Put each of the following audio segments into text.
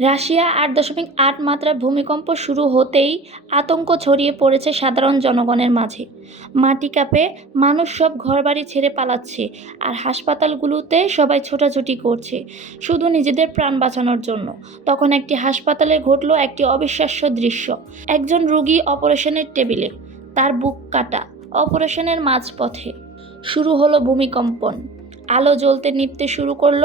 Russia আট দশমিক আট মাত্রার ভূমিকম্প শুরু হতেই আতঙ্ক ছড়িয়ে পড়েছে সাধারণ জনগণের মাঝে। মাটি কাঁপে, মানুষ সব ঘরবাড়ি ছেড়ে পালাচ্ছে আর হাসপাতালগুলোতে সবাই ছোটাছুটি করছে, শুধু নিজেদের প্রাণ বাঁচানোর জন্য। তখন একটি হাসপাতালে ঘটল একটি অবিশ্বাস্য দৃশ্য। একজন রুগী অপারেশনের টেবিলে, তার বুক কাটা, অপারেশনের মাঝপথে। শুরু হলো ভূমিকম্পন। আলো জ্বলতে নিপতে শুরু করল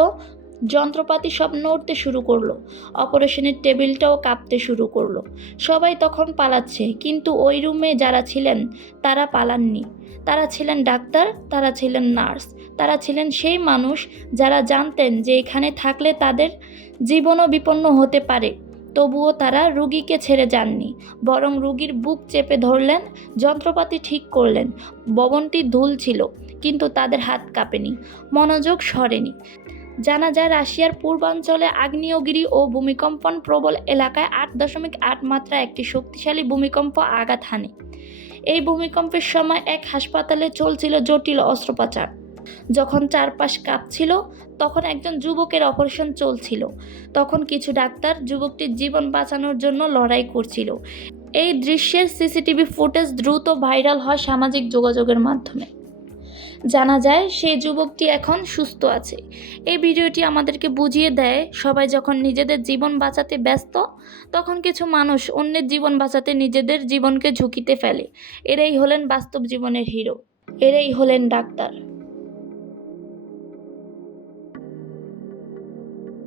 যন্ত্রপাতি সব নড়তে শুরু করল। অপারেশনের টেবিলটাও কাঁপতে শুরু করল। সবাই তখন পালাচ্ছে, কিন্তু ওই রুমে যারা ছিলেন, তারা পালাননি। তারা ছিলেন ডাক্তার, তারা ছিলেন নার্স, তারা ছিলেন সেই মানুষ যারা জানতেন যে এখানে থাকলে তাদের জীবনও বিপন্ন হতে পারে। তবুও তারা রুগীকে ছেড়ে যাননি, বরং রুগীর বুক চেপে ধরলেন, যন্ত্রপাতি ঠিক করলেন, ভবনটি ধুল ছিল, কিন্তু তাদের হাত কাঁপেনি, মনোযোগ সরেনি। জানা যায়, রাশিয়ার পূর্বাঞ্চলে আগ্নেয়গিরি ও ভূমিকম্পন প্রবল এলাকায় আট দশমিক আট মাত্রা একটি শক্তিশালী ভূমিকম্প আঘাত হানে। এই ভূমিকম্পের সময় এক হাসপাতালে চলছিল জটিল অস্ত্রোপচার। যখন চারপাশ কাঁপছিল, তখন একজন যুবকের অপারেশন চলছিল। তখন কিছু ডাক্তার যুবকটির জীবন বাঁচানোর জন্য লড়াই করছিল। এই দৃশ্যের সিসিটিভি ফুটেজ দ্রুত ভাইরাল হয় সামাজিক যোগাযোগের মাধ্যমে। জানা যায় সেই যুবকটি এখন সুস্থ আছে। এই ভিডিওটি আমাদেরকে বুঝিয়ে দেয়, সবাই যখন নিজেদের জীবন বাঁচাতে ব্যস্ত, তখন কিছু মানুষ অন্যের জীবন বাঁচাতে নিজেদের জীবনকে ঝুঁকিতে ফেলে। এরাই হলেন বাস্তব জীবনের হিরো। এরাই হলেন ডাক্তার।